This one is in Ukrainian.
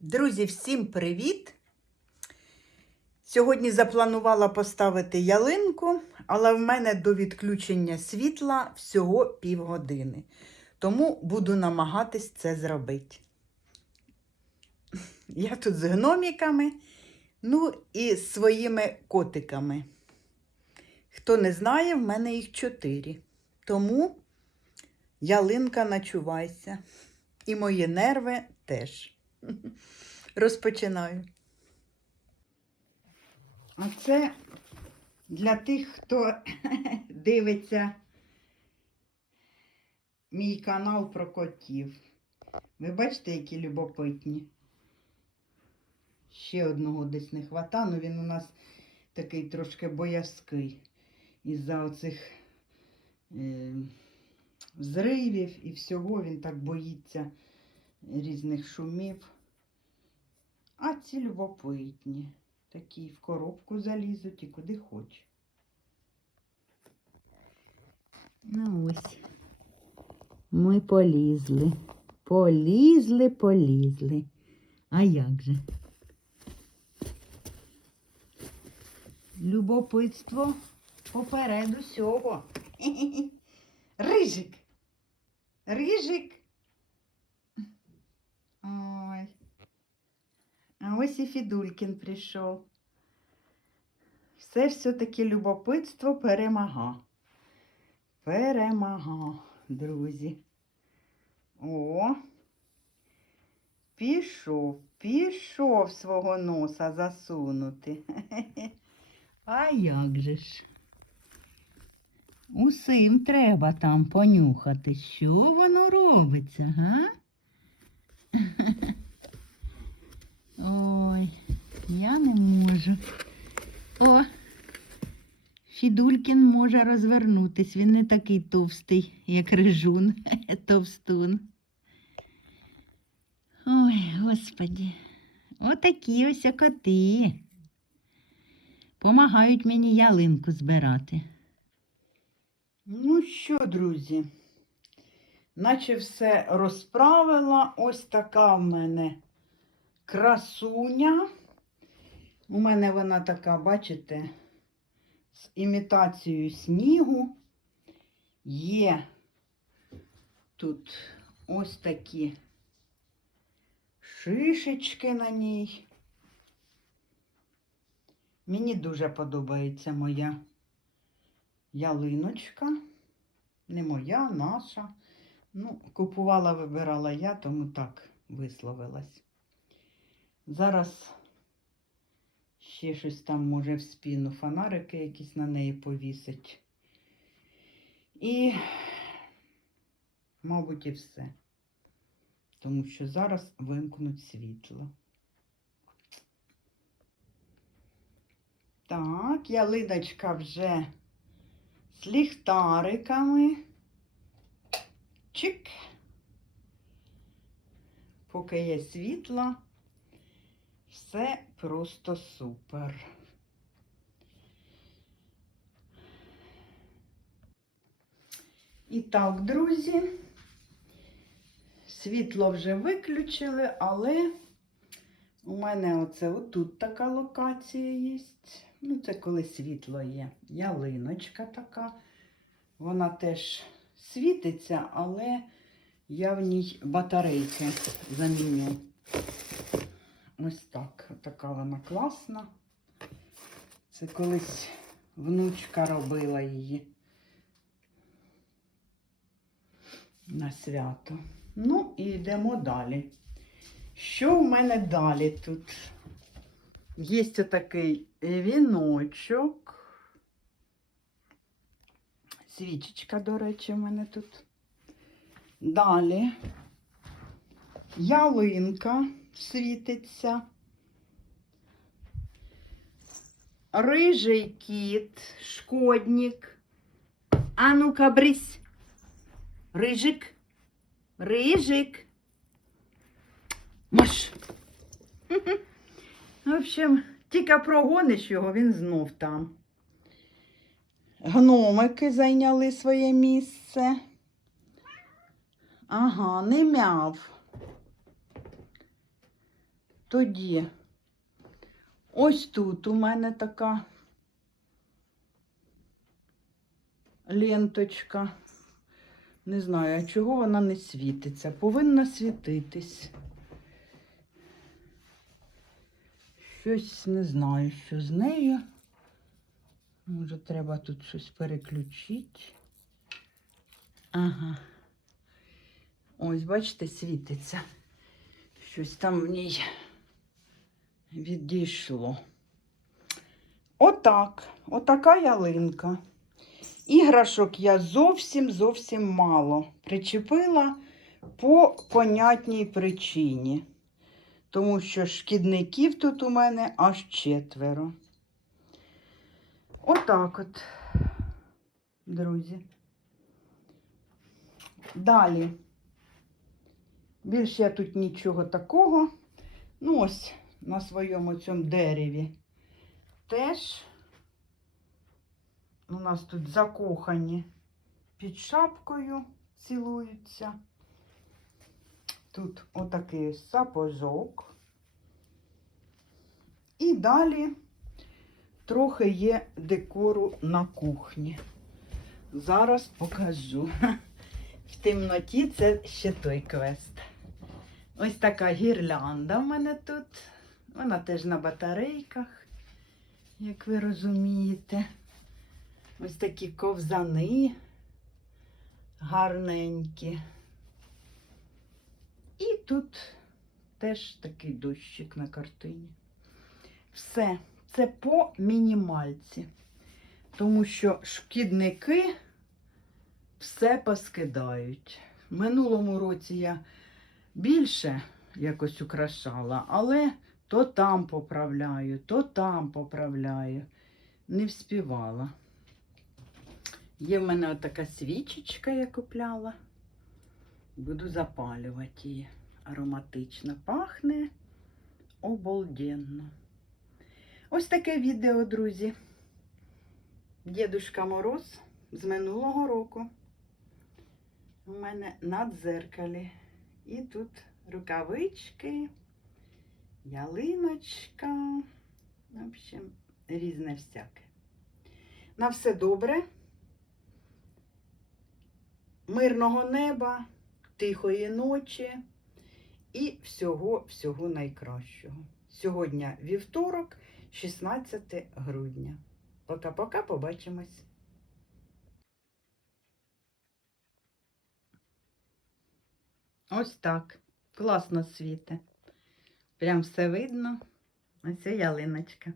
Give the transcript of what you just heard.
Друзі, всім привіт! Сьогодні запланувала поставити ялинку, але в мене до відключення світла всього півгодини. Тому буду намагатись це зробити. Я тут з гноміками, ну і своїми котиками. Хто не знає, в мене їх чотири. Тому ялинка начувайся. І мої нерви теж. Розпочинаю. А це для тих, хто дивиться мій канал про котів. Ви бачите, які любопитні. Ще одного десь не хвата, але він у нас такий трошки боязкий із-за оцих е, взривів і всього він так боїться різних шумів. А ці любопитні. Такі в коробку залізуть і куди хоч. Ну ось. Ми полізли. Полізли, полізли. А як же? Любопитство поперед усього. Рижик. Рижик. Ой. А ось і Фідулькін прийшов. Все все-таки любопитство перемага. Перемага, друзі. О, пішов, пішов свого носа засунути. А як же ж? Усім треба там понюхати, що воно робиться, га? Ой, я не можу. О, Фідулькін може розвернутись. Він не такий товстий, як рижун, товстун. Ой, господі, отакі ось коти. Помагають мені ялинку збирати. Ну що, друзі, наче все розправила. Ось така в мене красуня. У мене вона така, бачите, з імітацією снігу. Є тут ось такі шишечки на ній. Мені дуже подобається моя ялиночка. Не моя, наша. Ну, купувала, вибирала я, тому так висловилась. Зараз ще щось там може в спіну фонарики якісь на неї повісить. І, мабуть, і все. Тому що зараз вимкнуть світло. Так, ялиночка вже з ліхтариками. Чик. Поки є світло, все просто супер. І так, друзі, світло вже виключили, але у мене оце отут така локація є. Ну, це коли світло є. Ялиночка така. Вона теж світиться, але я в ній батарейки заміню. Ось так. Така вона класна. Це колись внучка робила її на свято. Ну, і йдемо далі. Що в мене далі тут? Є такий віночок. Свічечка, до речі, в мене тут. Далі ялинка світиться. Рижий кіт, шкодник. А ну-ка, брись. Рижик. Рижик. Маш. В общем, Тільки прогониш його, він знов там. Гномики зайняли своє місце. Ага, не мяв. Тоді ось тут у мене така ленточка. Не знаю, чого вона не світиться. Повинна світитись. Щось не знаю, що з нею. Може, треба тут щось переключити. Ага. Ось, бачите, світиться. Щось там в ній відійшло. Отак. Отака ялинка. Іграшок я зовсім зовсім мало причепила по понятній причині. Тому що шкідників тут у мене аж четверо. Отак от, друзі. Далі. Більше я тут нічого такого. Ну, ось на своєму цьому дереві. Теж у нас тут закохані під шапкою цілуються. Тут отакий сапожок. І далі трохи є декору на кухні. Зараз покажу. В темноті це ще той квест. Ось така гірлянда в мене тут. Вона теж на батарейках, як ви розумієте. Ось такі ковзани гарненькі. Тут теж такий дощик на картині. Все, це по мінімальці. Тому що шкідники все поскидають. Минулому році я більше якось украшала, але то там поправляю, то там поправляю. Не вспівала. Є в мене така свічечка, я купляла. Буду запалювати її. Ароматично пахне обалденно. Ось таке відео, друзі. Дідушка Мороз з минулого року. У мене на дзеркалі. І тут рукавички, ялиночка. В общем, різне всяке. На все добре. Мирного неба, тихої ночі і всього-всього найкращого. Сьогодні вівторок, 16 грудня. Пока-пока, побачимось. Ось так. Класно світе. Прям все видно. Ось ялиночка.